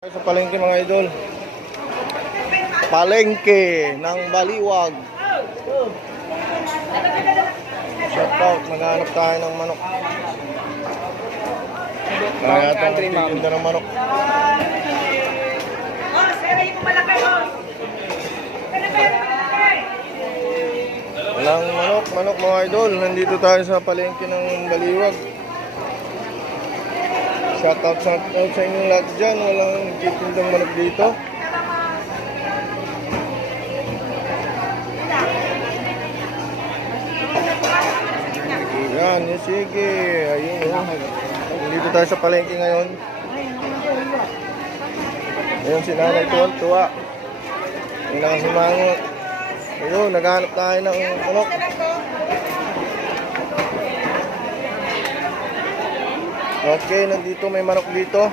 Sa palengke mga idol. Palengke ng Baliwag. Shout out, maghanap tayo ng manok. Kaya yata nagtitinda ng manok. Walang manok mga idol. Nandito tayo sa palengke ng Baliwag. Shout out sa inyong lahat dyan. Walang titindang manok dito. Yan, sige. Ayun. Dito tayo sa palengke ngayon. Ayun si nanay tuwa. Ayun ang simangot. Ayun, naghanap tayo ng manok. Okay, nandito may manok dito.